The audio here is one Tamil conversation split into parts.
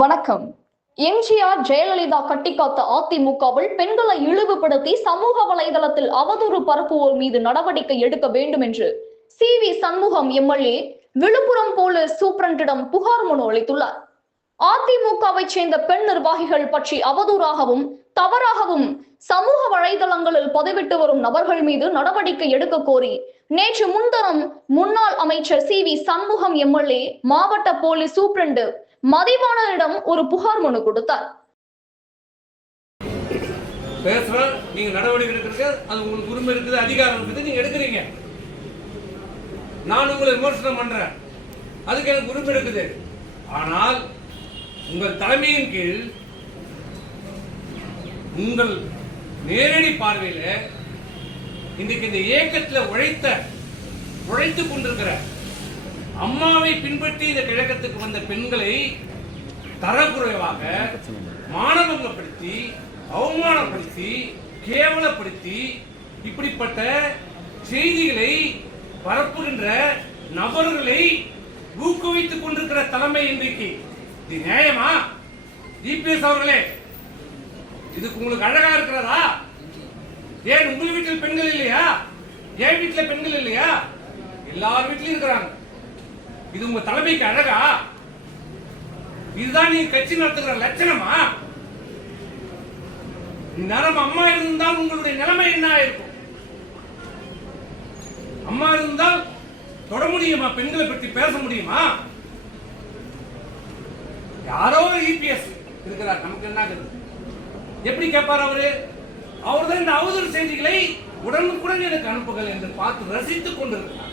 வணக்கம். எம்ஜிஆர் ஜெயலலிதா கட்டிக்காத்த அதிமுகவில் பெண்களை இழிவுபடுத்தி சமூக வலைதளத்தில் அவதூறு பரப்புவோர் மீது நடவடிக்கை எடுக்க வேண்டும் என்று சி.வி. சண்முகம் எம்எல்ஏ விழுப்புரம் போலீஸ் சூப்பரண்டிடம் புகார் மனு அளித்துள்ளார். அதிமுகவை சேர்ந்த பெண் நிர்வாகிகள் பற்றி அவதூறாகவும் தவறாகவும் சமூக வலைதளங்களில் பதிவிட்டு வரும் நபர்கள் மீது நடவடிக்கை எடுக்க கோரி நேற்று முன்தினம் முன்னாள் அமைச்சர் சி.வி. சண்முகம் எம்எல்ஏ மாவட்ட போலீஸ் சூப்பரண்டு மதிவாணரிடம் ஒரு புகார் மனு கொடுத்தார். நீங்க நடவடிக்கை எடுக்கிறது அது உங்களுக்கு உரிமை இருக்குது, அதிகாரம் இருக்குது, நீங்க எடுக்கிறீங்க. நான் உங்களை விமர்சனம் பண்றேன், அதுக்கு எனக்கு உரிமை இருக்குது. ஆனால் உங்கள் தலைமையின் கீழ் உங்கள் நேரடி பார்வையில் இன்றைக்கு இந்த இயக்கத்தில் உழைத்துக் கொண்டிருக்கிற அம்மாவை பின்பற்றி இந்த கிழக்கத்துக்கு வந்த பெண்களை தரக்குறைவாக மானபங்கப்படுத்தி அவமானப்படுத்தி கேவலப்படுத்தி இப்படிப்பட்ட செய்திகளை பரப்புகின்ற நபர்களை ஊக்குவித்துக் கொண்டிருக்கிற தலைமை இன்றைக்கு இது நியாயமா? இபிஎஸ் அவர்களே, இதுக்கு உங்களுக்கு அழகா இருக்கிறதா? ஏன் உங்கள் வீட்டில் பெண்கள் இல்லையா? என் வீட்டில் பெண்கள் இல்லையா? எல்லார் வீட்டிலும் இருக்கிறாங்க. இது உங்க தலைமைக்கு அழகா? இதுதான் நீங்க கட்சி நடத்துகிற லட்சணமா? நேரம் அம்மா இருந்தால் உங்களுடைய நிலைமை என்ன இருக்கும்? அம்மா இருந்தால் தொட முடியுமா? பெண்களை பற்றி பேச முடியுமா? யாரோ இபிஎஸ் இருக்கிறார், நமக்கு என்ன எப்படி கேட்பார் அவரு? அவர்தான் இந்த அவதூறு செய்திகளை உடனுக்குடன் எனக்கு அனுப்புகள் என்று பார்த்து ரசித்துக் கொண்டிருக்கிறார்.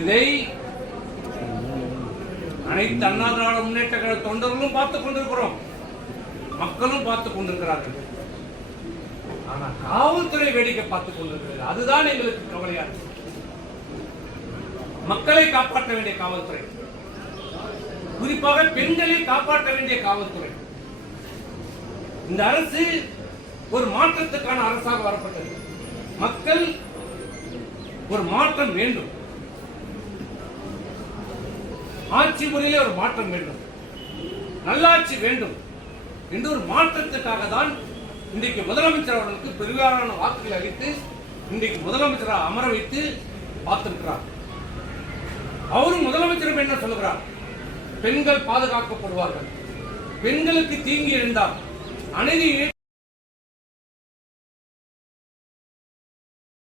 இதை அனைத்து அண்ணா திராவிட முன்னேற்ற கழக தொண்டர்களும் பார்த்துக் கொண்டிருக்கிறோம், மக்களும் பார்த்துக் கொண்டிருக்கிறார்கள். ஆனா காவல்துறை வேடிக்கை பார்த்துக் கொண்டிருக்கிறது. அதுதான் எங்களுக்கு கவலையா இருக்கு. மக்களை காப்பாற்ற வேண்டிய காவல்துறை, குறிப்பாக பெண்களை காப்பாற்ற வேண்டிய காவல்துறை. இந்த அரசு ஒரு மாற்றத்துக்கான அரசாக வரப்பட்டது. மக்கள் ஒரு மாற்றம் வேண்டும், ஆட்சி முறையிலே ஒரு மாற்றம் வேண்டும், நல்லாட்சி வேண்டும் என்று ஒரு மாற்றத்துக்காக தான் இன்றைக்கு முதலமைச்சர் அவர்களுக்கு பெருவாரியான வாக்குகள் அளித்து இன்றைக்கு முதலமைச்சராக அமர வைத்து பார்த்திருக்கிறார். அவரும் முதலமைச்சரும் என்ன சொல்லுகிறார்? பெண்கள் பாதுகாக்கப்படுவார்கள், பெண்களுக்கு தீங்கி இருந்தால் அநீதி